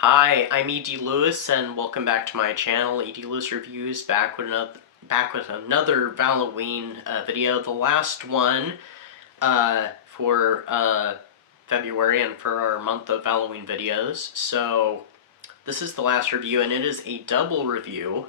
Hi, I'm E.D. Lewis, and welcome back to my channel, E.D. Lewis Reviews, back with another Valoween video. The last one for February and for our month of Halloween videos. So this is the last review, and it is a double review.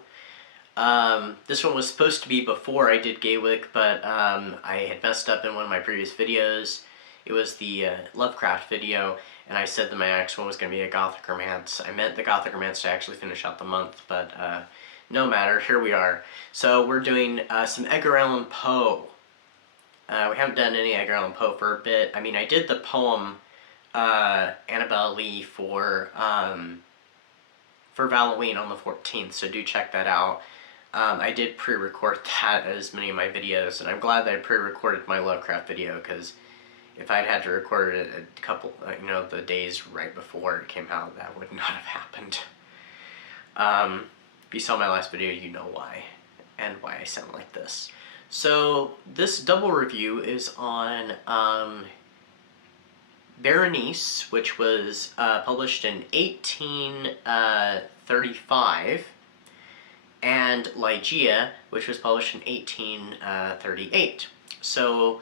This one was supposed to be before I did Gaywick, but I had messed up in one of my previous videos. It was the Lovecraft video, and I said that my next one was going to be a Gothic Romance. I meant the Gothic Romance to actually finish out the month, but no matter, here we are. So we're doing some Edgar Allan Poe. We haven't done any Edgar Allan Poe for a bit. I mean, I did the poem Annabelle Lee for Valoween on the 14th, so do check that out. I did pre-record that as many of my videos, and I'm glad that I pre-recorded my Lovecraft video, because if I'd had to record it a couple, the days right before it came out, that would not have happened. If you saw my last video, you know why, and why I sound like this. So, this double review is on Berenice, which was published in 1835, and Ligeia, which was published in 1838. So,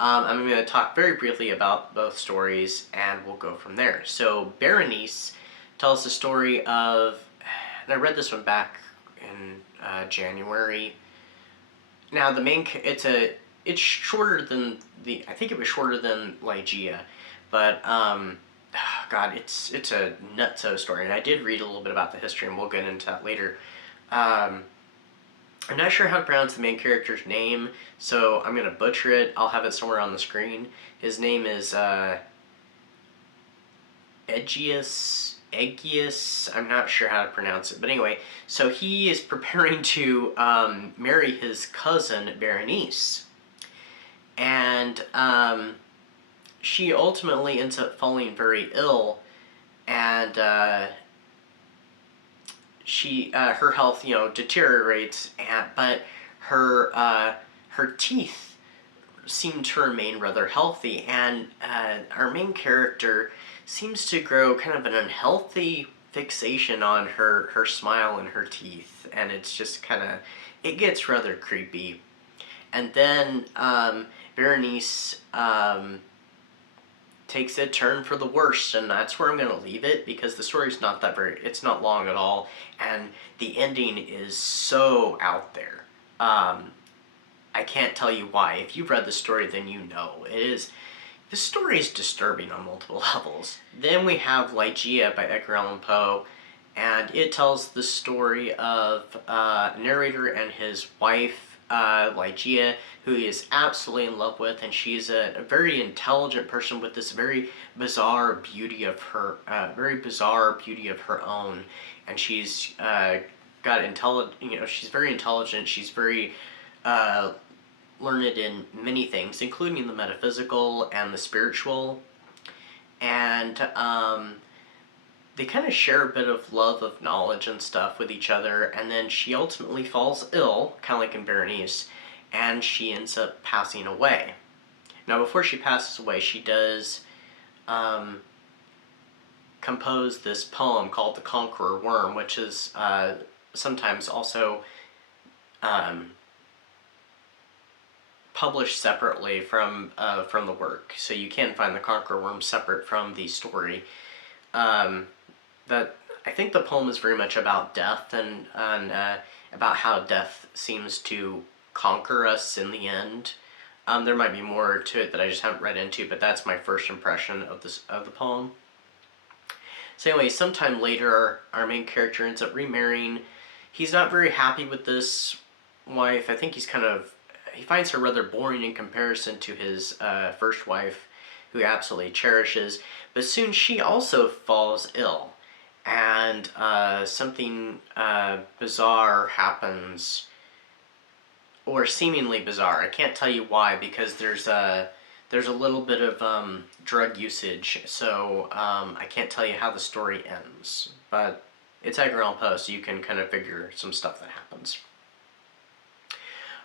I'm going to talk very briefly about both stories, and we'll go from there. So, Berenice tells the story of, and I read this one back in January. Now, it's shorter than I think it was shorter than Ligeia, but God, it's a nutso story, and I did read a little bit about the history, and we'll get into that later. I'm not sure how to pronounce the main character's name, so I'm going to butcher it. I'll have it somewhere on the screen. His name is Egius. I'm not sure how to pronounce it. But anyway, so he is preparing to marry his cousin, Berenice. And she ultimately ends up falling very ill, and her health, deteriorates, but her teeth seem to remain rather healthy, and our main character seems to grow kind of an unhealthy fixation on her smile and her teeth, and it's just it gets rather creepy. And then Berenice takes a turn for the worst, and that's where I'm going to leave it, because the story's it's not long at all, and the ending is so out there. I can't tell you why. If you've read the story, then you know. The story is disturbing on multiple levels. Then we have Ligeia by Edgar Allan Poe, and it tells the story of a narrator and his wife, Ligeia, who he is absolutely in love with, and she's a very intelligent person with this very bizarre beauty of her own, and she's she's very intelligent. She's very learned in many things, including the metaphysical and the spiritual, and they kind of share a bit of love of knowledge and stuff with each other, and then she ultimately falls ill, kind of like in Berenice, and she ends up passing away. Now, before she passes away, she does compose this poem called The Conqueror Worm, which is sometimes also published separately from the work. So you can find The Conqueror Worm separate from the story. I think the poem is very much about death, and about how death seems to conquer us in the end. There might be more to it that I just haven't read into, but that's my first impression of the poem. So anyway, sometime later, our main character ends up remarrying. He's not very happy with this wife. I think he finds her rather boring in comparison to his first wife, who he absolutely cherishes. But soon she also falls ill, and something bizarre happens, or seemingly bizarre. I can't tell you why, because there's a little bit of drug usage, so I can't tell you how the story ends. But it's Edgar Allan Poe, so you can kind of figure some stuff that happens.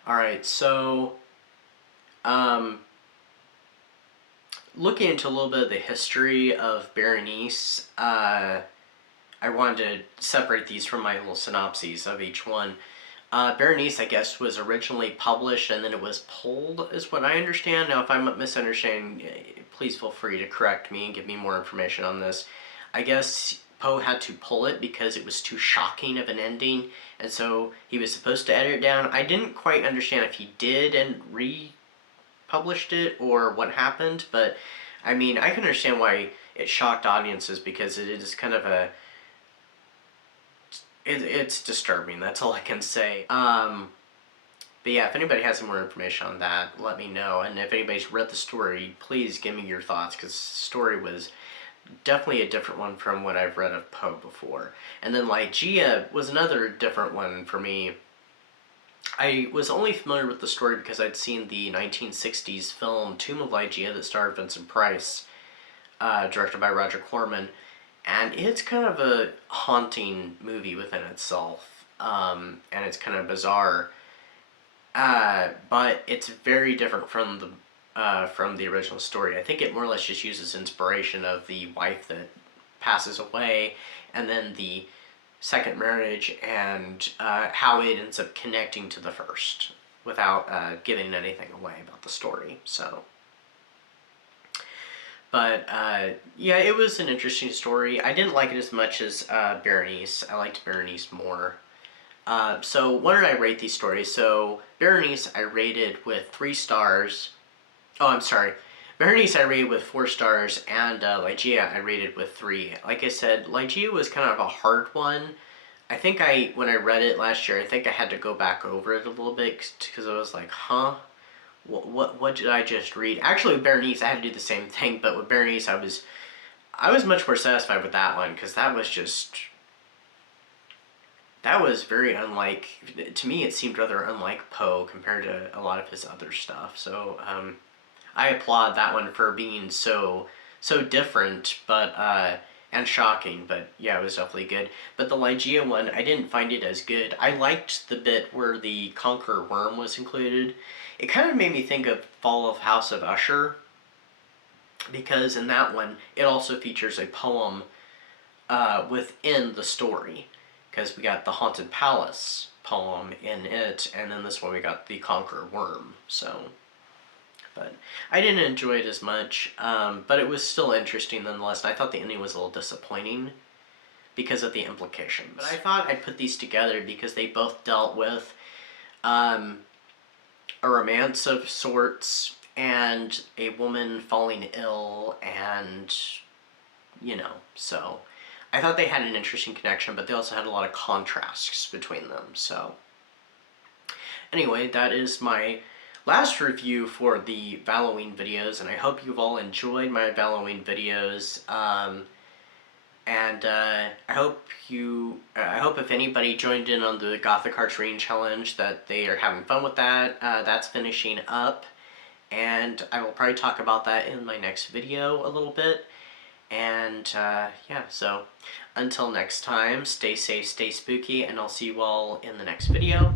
Alright, so looking into a little bit of the history of Berenice, I wanted to separate these from my little synopses of each one. Berenice, I guess, was originally published and then it was pulled, is what I understand. Now, if I'm misunderstanding, please feel free to correct me and give me more information on this. I guess Poe had to pull it because it was too shocking of an ending, and so he was supposed to edit it down. I didn't quite understand if he did and republished it or what happened, but I mean, I can understand why it shocked audiences because it is kind of a... It's disturbing, that's all I can say. But yeah, if anybody has some more information on that, let me know. And if anybody's read the story, please give me your thoughts, because the story was definitely a different one from what I've read of Poe before. And then Ligeia was another different one for me. I was only familiar with the story because I'd seen the 1960s film Tomb of Ligeia that starred Vincent Price, directed by Roger Corman. And it's kind of a haunting movie within itself, and it's kind of bizarre. But it's very different from the original story. I think it more or less just uses inspiration of the wife that passes away, and then the second marriage, and how it ends up connecting to the first, without giving anything away about the story. So. But, yeah, it was an interesting story. I didn't like it as much as Berenice. I liked Berenice more. So, what did I rate these stories? So, Berenice I rated with 3 stars. Oh, I'm sorry. Berenice I rated with 4 stars, and Ligeia I rated with 3. Like I said, Ligeia was kind of a hard one. I think when I read it last year, I think I had to go back over it a little bit, because I was like, huh? What did I just read? Actually, with Berenice, I had to do the same thing, but with Berenice, I was much more satisfied with that one, because that was very unlike, to me it seemed rather unlike Poe compared to a lot of his other stuff. So I applaud that one for being so different, but and shocking, but yeah, it was definitely good. But the Ligeia one, I didn't find it as good. I liked the bit where the Conqueror Worm was included. It kind of made me think of Fall of House of Usher, because in that one, it also features a poem within the story, because we got the Haunted Palace poem in it, and then this one we got the Conqueror Worm, so... But I didn't enjoy it as much, but it was still interesting nonetheless, and I thought the ending was a little disappointing because of the implications. But I thought I'd put these together because they both dealt with a romance of sorts, and a woman falling ill, and, you know, so... I thought they had an interesting connection, but they also had a lot of contrasts between them, so... Anyway, that is my last review for the Valoween videos, and I hope you've all enjoyed my Valoween videos, and I hope if anybody joined in on the Gothic Hearts Reading Challenge that they are having fun with that. That's finishing up, and I will probably talk about that in my next video a little bit, and yeah, so until next time, stay safe, stay spooky, and I'll see you all in the next video.